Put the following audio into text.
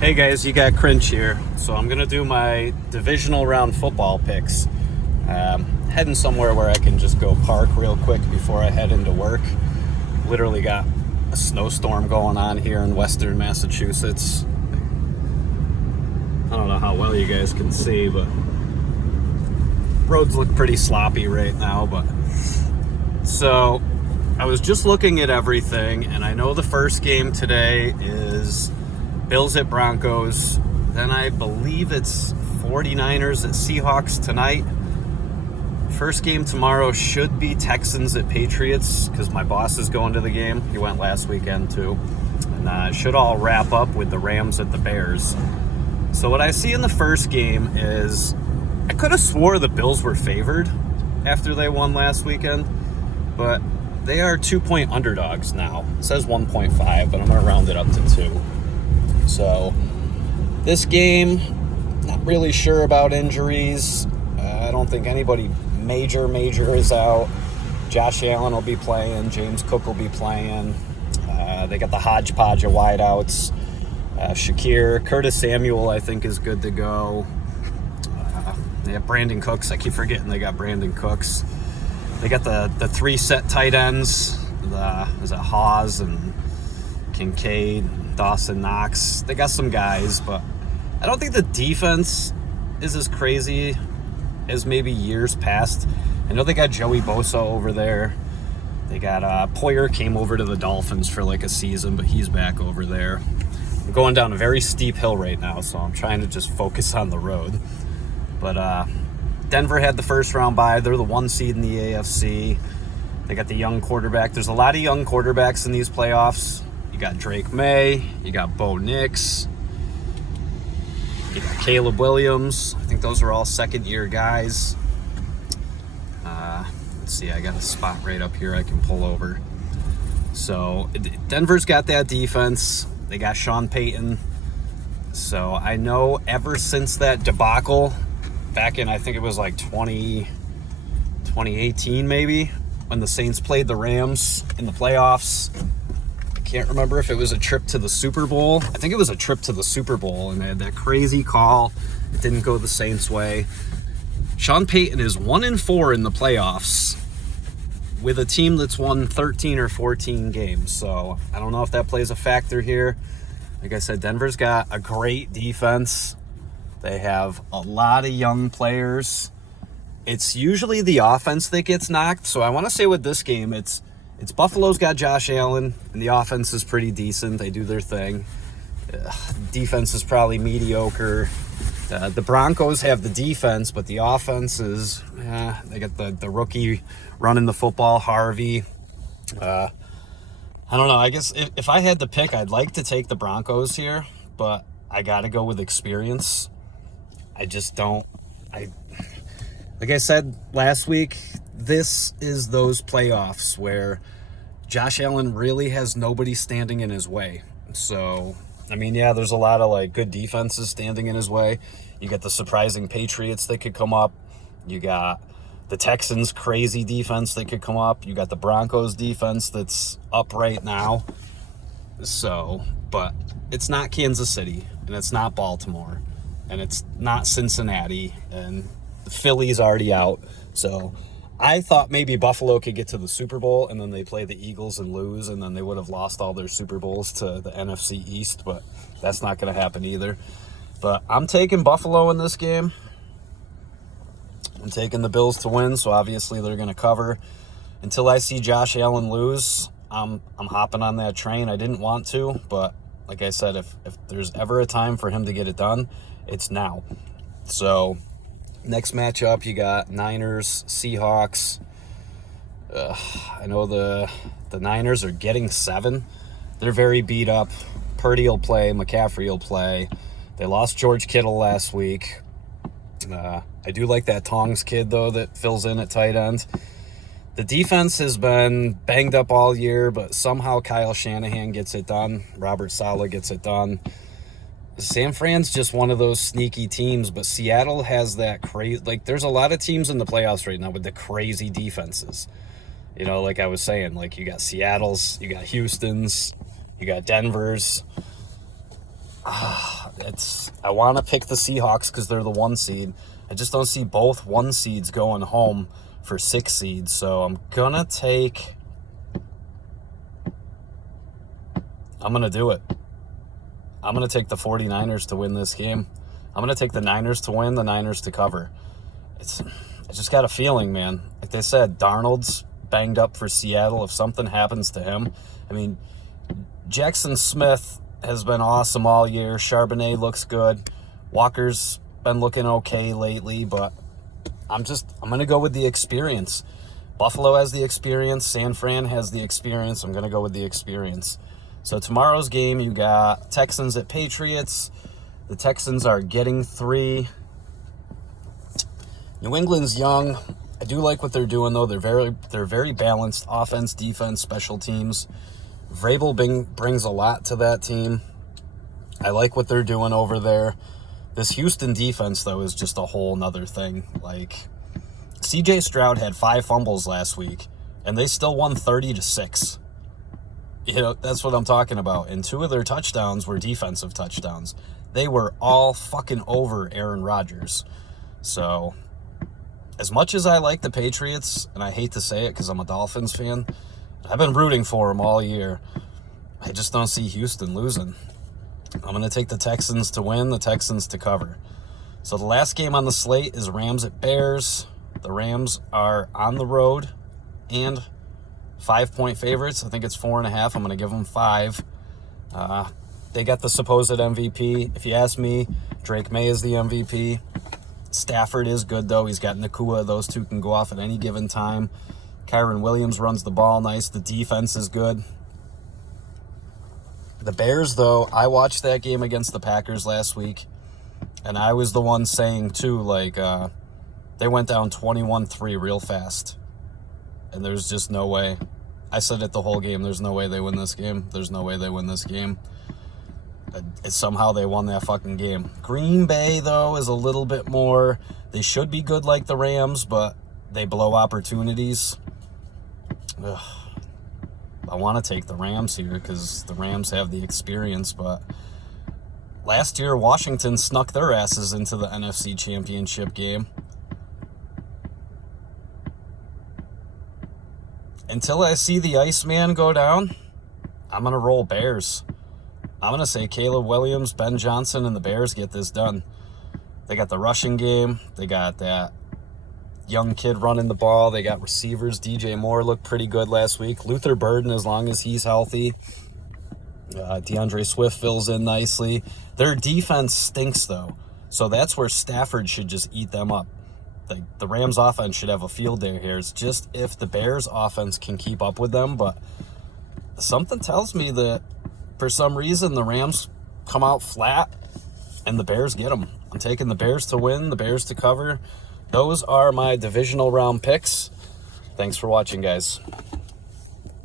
Hey guys, you got Cringe here. So I'm gonna do my divisional round football picks. Heading somewhere where I can just go park real quick before I head into work. Literally got a snowstorm going on here in western Massachusetts. I don't know how well you guys can see, but roads look pretty sloppy right now. But so I was just looking at everything, and I know the first game today is Bills at Broncos. Then I believe it's 49ers at Seahawks tonight. First game tomorrow should be Texans at Patriots because my boss is going to the game. He went last weekend too. And it should all wrap up with the Rams at the Bears. So what I see in the first game is I could have swore the Bills were favored after they won last weekend, but they are 2-point underdogs now. It says 1.5, but I'm going to round it up to 2. So this game, not really sure about injuries. I don't think anybody major is out. Josh Allen will be playing. James Cook will be playing. They got the hodgepodge of wideouts. Shakir, Curtis Samuel, I think, is good to go. They have Brandon Cooks. I keep forgetting they got Brandon Cooks. They got the three set tight ends. Is it Hawes and Kincaid, Dawson Knox? They got some guys, but I don't think the defense is as crazy as maybe years past. I know they got Joey Bosa over there. They got Poyer came over to the Dolphins for like a season, but he's back over there. I'm going down a very steep hill right now, so I'm trying to just focus on the road. But Denver had the first round bye. They're the 1 seed in the AFC. They got the young quarterback. There's a lot of young quarterbacks in these playoffs. You got Drake May. You got Bo Nix. You got Caleb Williams. I think those are all second-year guys. Let's see. I got a spot right up here I can pull over. So Denver's got that defense. They got Sean Payton. So I know ever since that debacle back in, I think it was like 2018 maybe, when the Saints played the Rams in the playoffs. I can't remember if it was a trip to the Super Bowl. I think it was a trip to the Super Bowl, and they had that crazy call. It didn't go the Saints' way. Sean Payton is 1-4 in the playoffs with a team that's won 13 or 14 games. So I don't know if that plays a factor here. Like I said, Denver's got a great defense. They have a lot of young players. It's usually the offense that gets knocked. So I want to say with this game, it's Buffalo's got Josh Allen, and the offense is pretty decent. They do their thing. Defense is probably mediocre. The Broncos have the defense, but the offense is, they got the rookie running the football, Harvey. I don't know. I guess if I had to pick, I'd like to take the Broncos here, but I got to go with experience. I just don't. Like I said last week, this is those playoffs where Josh Allen really has nobody standing in his way. So, I mean, yeah, there's a lot of like good defenses standing in his way. You got the surprising Patriots that could come up. You got the Texans' crazy defense that could come up. You got the Broncos' defense that's up right now. So, but it's not Kansas City, and it's not Baltimore, and it's not Cincinnati, and the Philly's already out. So I thought maybe Buffalo could get to the Super Bowl, and then they play the Eagles and lose, and then they would have lost all their Super Bowls to the NFC East, but that's not going to happen either. But I'm taking Buffalo in this game. I'm taking the Bills to win, so obviously they're going to cover. Until I see Josh Allen lose, I'm hopping on that train. I didn't want to, but like I said, if there's ever a time for him to get it done, it's now. So next matchup, you got Niners, Seahawks. I know the Niners are getting 7. They're very beat up. Purdy will play. McCaffrey will play. They lost George Kittle last week. I do like that Tongs kid, though, that fills in at tight end. The defense has been banged up all year, but somehow Kyle Shanahan gets it done. Robert Saleh gets it done. San Fran's just one of those sneaky teams, but Seattle has that crazy, like there's a lot of teams in the playoffs right now with the crazy defenses. You know, like I was saying, like you got Seattle's, you got Houston's, you got Denver's. I want to pick the Seahawks because they're the 1 seed. I just don't see both 1 seeds going home for 6 seeds. So I'm going to do it. I'm going to take the 49ers to win this game. I'm going to take the Niners to win, the Niners to cover. I just got a feeling, man. Like they said, Darnold's banged up for Seattle. If something happens to him, I mean, Jackson Smith has been awesome all year. Charbonnet looks good. Walker's been looking okay lately, but I'm going to go with the experience. Buffalo has the experience. San Fran has the experience. I'm going to go with the experience. So tomorrow's game, you got Texans at Patriots. The Texans are getting 3. New England's young. I do like what they're doing, though. They're very balanced. Offense, defense, special teams. Vrabel brings a lot to that team. I like what they're doing over there. This Houston defense, though, is just a whole nother thing. Like, C.J. Stroud had 5 fumbles last week, and they still won 30-6. You know, that's what I'm talking about. And 2 of their touchdowns were defensive touchdowns. They were all fucking over Aaron Rodgers. So, as much as I like the Patriots, and I hate to say it because I'm a Dolphins fan, I've been rooting for them all year. I just don't see Houston losing. I'm going to take the Texans to win, the Texans to cover. So the last game on the slate is Rams at Bears. The Rams are on the road and 5-point favorites. I think it's 4.5. I'm going to give them 5. They got the supposed MVP. If you ask me, Drake May is the MVP. Stafford is good, though. He's got Nakua. Those 2 can go off at any given time. Kyron Williams runs the ball nice. The defense is good. The Bears, though, I watched that game against the Packers last week, and I was the one saying, too, like, they went down 21-3 real fast, and there's just no way. I said it the whole game. There's no way they win this game. There's no way they win this game. Somehow they won that fucking game. Green Bay, though, is a little bit more. They should be good like the Rams, but they blow opportunities. Ugh. I want to take the Rams here because the Rams have the experience, but last year Washington snuck their asses into the NFC Championship game. Until I see the Iceman go down, I'm going to roll Bears. I'm going to say Caleb Williams, Ben Johnson, and the Bears get this done. They got the rushing game. They got that young kid running the ball. They got receivers. DJ Moore looked pretty good last week. Luther Burden, as long as he's healthy. DeAndre Swift fills in nicely. Their defense stinks, though. So that's where Stafford should just eat them up. The Rams offense should have a field day here. It's just if the Bears offense can keep up with them. But something tells me that for some reason the Rams come out flat and the Bears get them. I'm taking the Bears to win, the Bears to cover. Those are my divisional round picks. Thanks for watching, guys.